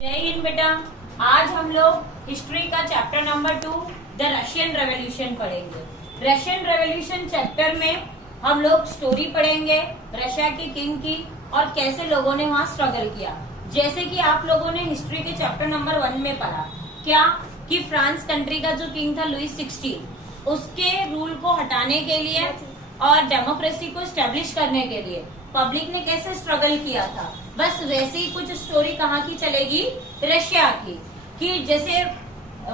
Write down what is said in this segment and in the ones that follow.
जय हिंद बेटा। आज हम लोग हिस्ट्री का chapter number 2 the Russian revolution पढ़ेंगे। रशियन रेवोल्यूशन चैप्टर में हम लोग स्टोरी पढ़ेंगे रशिया की किंग की और कैसे लोगों ने वहाँ स्ट्रगल किया। जैसे कि आप लोगों ने हिस्ट्री के चैप्टर नंबर 1 में पढ़ा क्या कि फ्रांस कंट्री का जो किंग था लुई 16 उसके रूल को हटाने के लिए और डेमोक्रेसी को स्टेब्लिश करने के लिए पब्लिक ने कैसे स्ट्रगल किया था। बस वैसे ही कुछ स्टोरी कहाँ की चलेगी, रशिया की, कि जैसे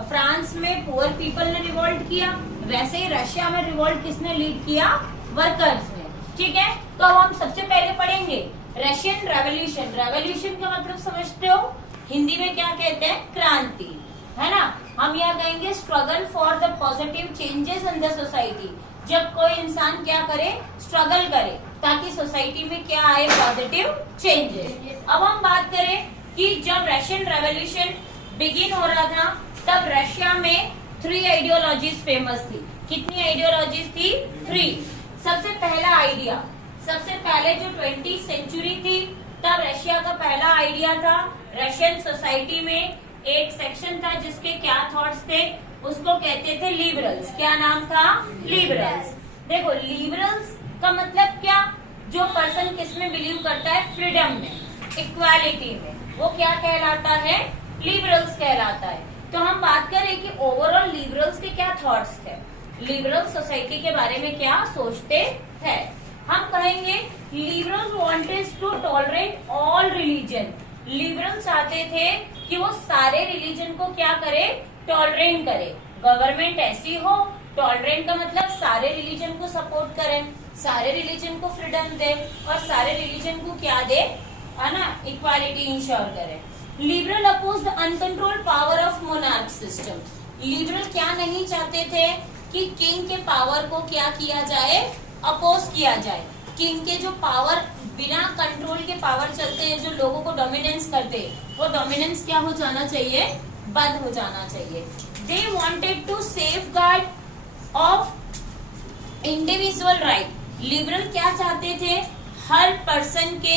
फ्रांस में पुअर पीपल ने रिवोल्ट किया वैसे ही रशिया में रिवोल्ट किसने लीड किया, वर्कर्स ने। ठीक है, तो अब हम सबसे पहले पढ़ेंगे रशियन रेवोल्यूशन। रेवोल्यूशन का मतलब समझते हो, हिंदी में क्या कहते हैं, क्रांति, है ना। हम यह कहेंगे struggle for the positive changes in the society. जब कोई इंसान क्या करे, स्ट्रगल करे ताकि सोसाइटी में क्या आए, पॉजिटिव चेंजेस। अब हम बात करें कि जब रशियन रेवोल्यूशन बिगिन हो रहा था तब रशिया में 3 आइडियोलॉजीज फेमस थी। कितनी आइडियोलॉजीज थी, 3। सबसे पहला आइडिया, सबसे पहले जो 20वीं सेंचुरी थी तब रशिया का पहला आइडिया था, रशियन सोसाइटी में एक सेक्शन था जिसके क्या थॉट्स थे, उसको कहते थे लिबरल्स। क्या नाम था, लिबरल्स। देखो लिबरल्स का मतलब क्या, जो पर्सन किस में बिलीव करता है, फ्रीडम में, इक्वालिटी में, वो क्या कहलाता है, लिबरल्स कहलाता है। तो हम बात करें कि ओवरऑल लिबरल्स के क्या थॉट्स थे, लिबरल सोसाइटी के बारे में क्या सोचते हैं। हम कहेंगे liberals wanted to tolerate all religion. Liberal चाहते थे कि वो सारे रिलीजन को क्या करे, टॉलरेट करे। गवर्नमेंट ऐसी हो, टॉलरेट का मतलब सारे रिलीजन को सपोर्ट करें, सारे रिलीजन को फ्रीडम दे और सारे रिलीजन को क्या दे, है ना, इक्वालिटी इंश्योर करे। Liberal oppose the uncontrolled power of monarch system. Liberal क्या नहीं चाहते थे कि किंग के पावर को क्या किया जाए, अपोज किया जाए। किंग के जो पावर, बिना कंट्रोल के पावर चलते हैं, जो लोगों को डोमिनेंस करते हैं, वो डोमिनेंस क्या हो जाना चाहिए, बंद हो जाना चाहिए। They wanted to safeguard of individual right. Liberal क्या चाहते थे, हर पर्सन के,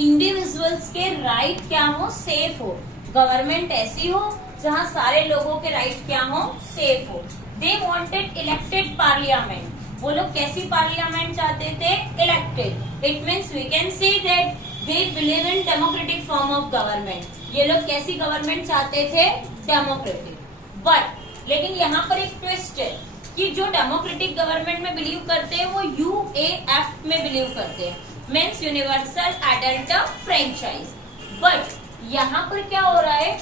इंडिविजुअल्स के राइट क्या हो, सेफ हो। गवर्नमेंट ऐसी हो जहां सारे लोगों के राइट क्या हो, सेफ हो। They wanted elected parliament. वो लोग कैसी पार्लियामेंट चाहते थे, elected. It means we can see that they believe in democratic form of government. ये लोग कैसी गवर्नमेंट चाहते थे, डेमोक्रेटिक। बट लेकिन यहाँ पर एक ट्विस्ट है कि जो डेमोक्रेटिक गवर्नमेंट में बिलीव करते हैं वो यूएएफ में बिलीव करते हैं, means universal adult franchise. But यहाँ पर क्या हो रहा है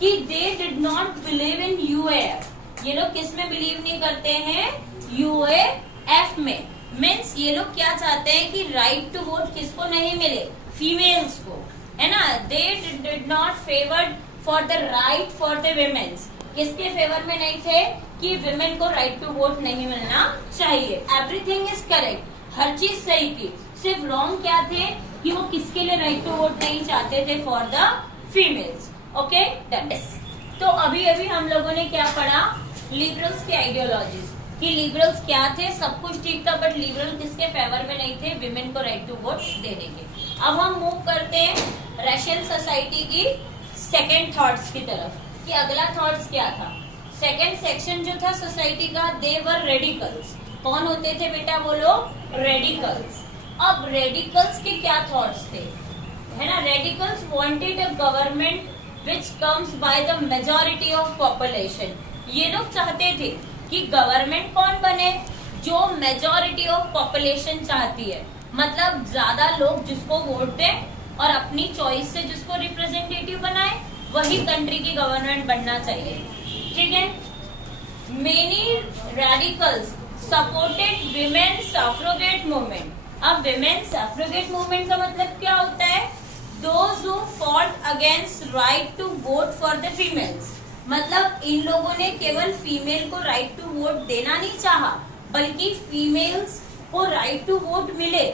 कि they did not believe in UAF. ये लोग किस में बिलीव नहीं करते हैं, यूएएफ में। मीन्स ये लोग क्या चाहते हैं कि राइट टू वोट किसको नहीं मिले, फीमेल्स को, है ना। दे did not favoured for the right for the women's. किसके फेवर में नहीं थे कि विमेन को राइट टू वोट नहीं मिलना चाहिए। एवरीथिंग इज करेक्ट, हर चीज सही थी, सिर्फ रॉन्ग क्या थे कि वो किसके लिए राइट टू वोट नहीं चाहते थे, for the females. Okay, that is. तो अभी अभी हम लोगों ने क्या पढ़ा, लिबरल्स की आइडियोलॉजीज, कि लिबरल्स क्या थे, सब कुछ ठीक था बट लिबरल किसके फेवर में नहीं थे, विमेन को राइट टू वोट देने के। अब हम मूव करते हैं रशियन सोसाइटी की सेकेंड थॉट्स की तरफ, कि अगला थॉट्स क्या था। सेकेंड सेक्शन जो था सोसाइटी का, दे वर रेडिकल्स। कौन होते थे बेटा, वो लोग रेडिकल्स। अब रेडिकल्स के क्या थॉट्स थे, है ना। Radicals wanted a government which comes by the majority of population. ये लोग चाहते थे कि गवर्नमेंट कौन बने, जो मेजॉरिटी ऑफ पॉपुलेशन चाहती है, मतलब ज्यादा लोग जिसको वोट दें और अपनी चॉइस से जिसको रिप्रेजेंटेटिव बनाए, वही कंट्री की गवर्नमेंट बनना चाहिए। ठीक है। Many radicals supported women suffragette movement. अब विमेन सफ्रेगेट मूवमेंट का मतलब क्या होता है, those who fought against right to vote for the females. मतलब इन लोगों ने केवल फीमेल को राइट टू वोट देना नहीं चाहा, बल्कि फीमेल्स को राइट टू वोट मिले।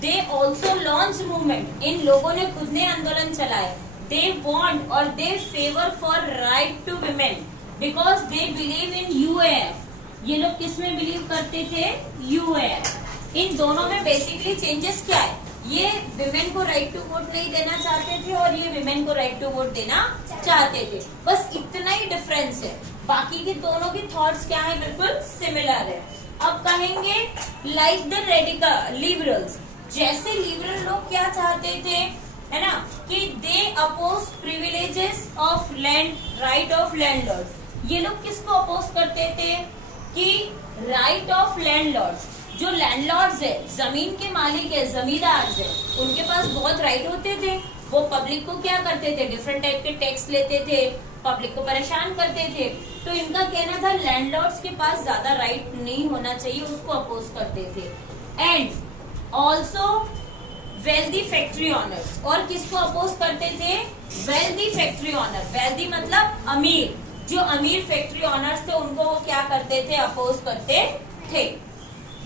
They also launch movement. इन लोगों ने खुद ने आंदोलन चलाए। They want or they favor for right to women because they believe in UAF. ये लोग किस में बिलीव करते थे, UAF। इन दोनों में बेसिकली चेंजेस क्या है, ये विमेन को राइट टू वोट नहीं देना चाहते थे और ये विमेन को राइट टू वोट देना चाहते थे, बस इतना ही डिफरेंस है। बाकी के दोनों के थॉट्स क्या है, बिल्कुल सिमिलर है। अब कहेंगे लाइक द रेडिकल लिबरल्स, जैसे लिबरल लोग क्या चाहते थे, है ना, कि they oppose privileges of land, right of landlord. ये लोग किसको अपोज करते थे कि राइट ऑफ लैंडलॉर्ड्स, जो लैंडलॉर्ड्स है, जमीन के मालिक है, जमींदार है, उनके पास बहुत राइट होते थे। वो पब्लिक को क्या करते थे, डिफरेंट टाइप के टैक्स लेते थे, पब्लिक को परेशान करते थे। तो इनका कहना था लैंडलॉर्ड्स के पास ज्यादा राइट नहीं होना चाहिए, उसको अपोज करते थे। And also wealthy factory honours, और किसको अपोज करते थे, वेल्दी फैक्ट्री ऑनर। वेल्दी मतलब अमीर, जो अमीर फैक्ट्री ऑनर्स थे उनको वो क्या करते थे, अपोज करते थे।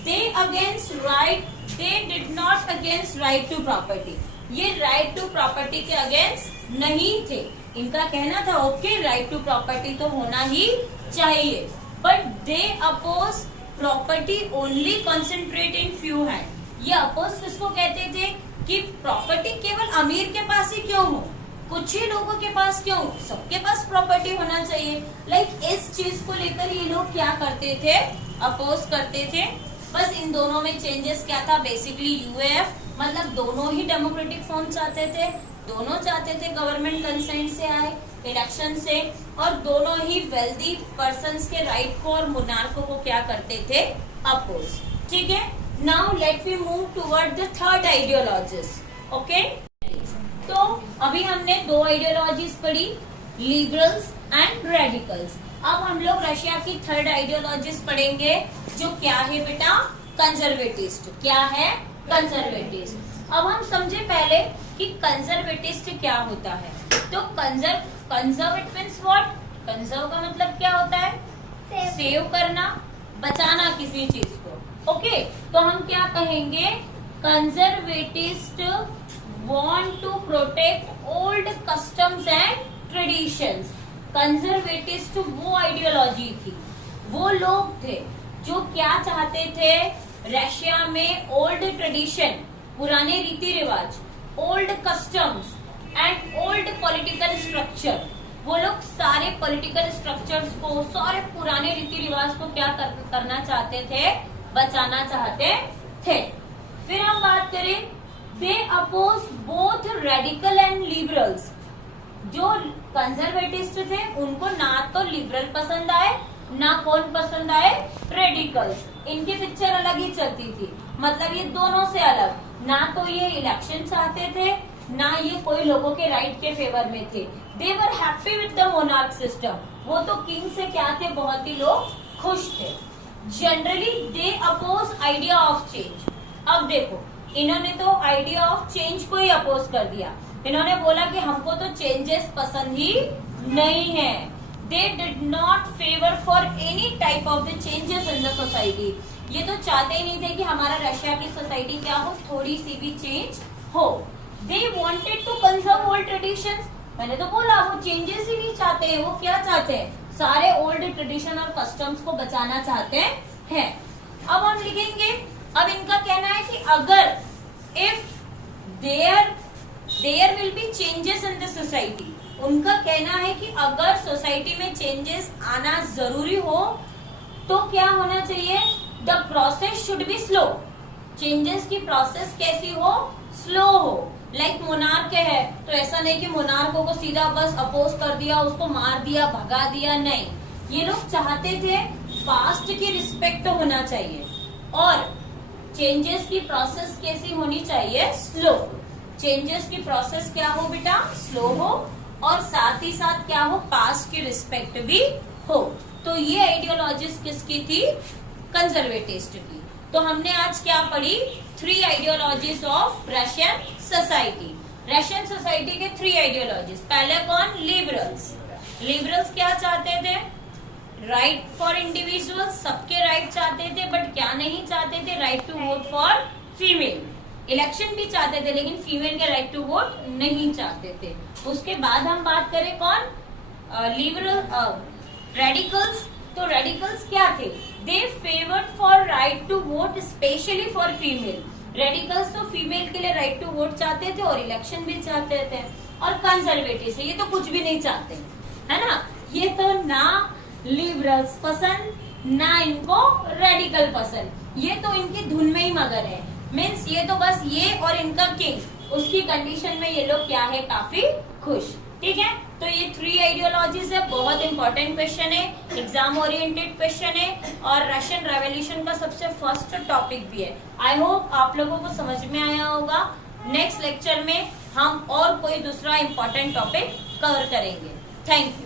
They against right, they did not against right to property, ये राइट टू प्रॉपर्टी के अगेंस्ट नहीं थे। इनका कहना था ओके राइट टू प्रॉपर्टी तो होना ही चाहिए, but they oppose property only concentrate in few hand. ये अपोज किसको कहते थे कि प्रॉपर्टी केवल अमीर के पास ही क्यों हो, कुछ ही लोगों के पास क्यों, सबके पास प्रॉपर्टी होना चाहिए। लाइक इस चीज को लेकर ये लोग क्या करते थे, अपोज करते थे। बस इन दोनों में चेंजेस क्या था, बेसिकली यूएफ मतलब दोनों ही डेमोक्रेटिक फॉर्म चाहते थे, दोनों चाहते थे गवर्नमेंट कंसेंट से आए, इलेक्शन से, और दोनों ही वेल्दी पर्संस के राइट को और मोनार्को को क्या करते थे, अपोज। ठीक है, now let we move toward the third ideologies. Okay, तो अभी हमने दो आइडियोलॉजीज पढ़ी, लिबरल्स एंड रेडिकल्स। अब हम लोग रशिया की थर्ड आइडियोलॉजीज पढ़ेंगे, जो क्या है बेटा, कंजर्वेटिस्ट। क्या है, कंजर्वेटिस्ट। अब हम समझे पहले कि कंजर्वेटिस्ट क्या होता है। तो कंजर्वेट मीन्स व्हाट, कंजर्व का मतलब क्या होता है, सेव करना, बचाना किसी चीज को। ओके, तो हम क्या कहेंगे, conservatist want to protect old customs and traditions. Conservatist वो आइडियोलॉजी थी, वो लोग थे जो क्या चाहते थे, रशिया में ओल्ड ट्रेडिशन, पुराने रीति रिवाज, old customs and old political structure, वो लोग सारे पॉलिटिकल स्ट्रक्चर्स को, सारे पुराने रीति रिवाज को क्या करना चाहते थे, बचाना चाहते थे। फिर हम बात करें, they oppose both radical and liberals. जो कंजर्वेटिस्ट थे उनको ना तो लिबरल पसंद आए, ना कौन पसंद आए, रेडिकल्स। इनकी पिक्चर अलग ही चलती थी, मतलब ये दोनों से अलग। ना तो ये इलेक्शन चाहते थे, ना ये कोई लोगों के राइट के फेवर में थे। They were happy with the monarch system, वो तो किंग से क्या थे, बहुत ही लोग खुश थे। Generally they oppose idea of change. अब देखो, इन्होंने तो आइडिया ऑफ चेंज को ही अपोज कर दिया। इन्होंने बोला कि हमको तो चेंजेस पसंद ही नहीं है। They did not favor for any type of the changes in the society. ये तो चाहते ही नहीं थे कि हमारा रशिया की सोसाइटी क्या हो, थोड़ी सी भी चेंज हो। They wanted to conserve old traditions. मैंने तो बोला वो चेंजेस ही नहीं चाहते हैं, वो क्या चाहते हैं, सारे ओल्ड ट्रेडिशन और कस्टम्स को बचाना चाहते हैं। अब हम लिखेंगे, अब इनका कहना है कि अगर if there will be changes in the society, उनका कहना है कि अगर सोसाइटी में चेंजेस आना जरूरी हो तो क्या होना चाहिए, the process should be slow. Changes की प्रोसेस कैसी हो, स्लो हो। लाइक मोनार्क है तो ऐसा नहीं कि मोनार्कों को सीधा बस अपोज कर दिया, उसको मार दिया, भगा दिया, नहीं। ये लोग चाहते थे पास्ट की रिस्पेक्ट होना चाहिए, और चेंजेस की प्रोसेस कैसी होनी चाहिए, स्लो। चेंजेस की प्रोसेस क्या हो बेटा, स्लो हो, और साथ ही साथ क्या हो, पास्ट की रिस्पेक्ट भी हो। तो ये आइडियोलॉजीज किसकी थी, कंजर्वेटिस्ट की। तो हमने आज क्या पढ़ी, 3 ideologies of Russian society. Russian society के 3 आइडियोलॉजीज। पहले कौन, लिबरल्स। लिबरल्स क्या चाहते थे, राइट फॉर इंडिविजुअल्स, सबके राइट चाहते थे, बट क्या नहीं चाहते थे, right to vote for female. Election भी चाहते थे लेकिन फीमेल के राइट टू वोट नहीं चाहते थे। उसके बाद हम बात करें कौन, लिबरल, रेडिकल्स। तो रेडिकल्स क्या थे, they favoured for right to vote specially for female. Radicals तो फीमेल के लिए राइट टू वोट चाहते थे और इलेक्शन भी चाहते थे। और कंजर्वेटिव ये तो कुछ भी नहीं चाहते, है ना। ये तो ना लिबरल्स पसंद, ना इनको रेडिकल पसंद, ये तो इनकी धुन में ही मगन है। मीन्स ये तो बस ये और इनका किंग, उसकी कंडीशन में ये लोग क्या है, काफी खुश। ठीक है, तो ये 3 आइडियोलॉजीज है, बहुत इंपॉर्टेंट क्वेश्चन है, एग्जाम ओरिएंटेड क्वेश्चन है और रशियन रेवोल्यूशन का सबसे फर्स्ट टॉपिक भी है। आई होप आप लोगों को समझ में आया होगा। नेक्स्ट लेक्चर में हम और कोई दूसरा इंपॉर्टेंट टॉपिक कवर करेंगे। Thank you.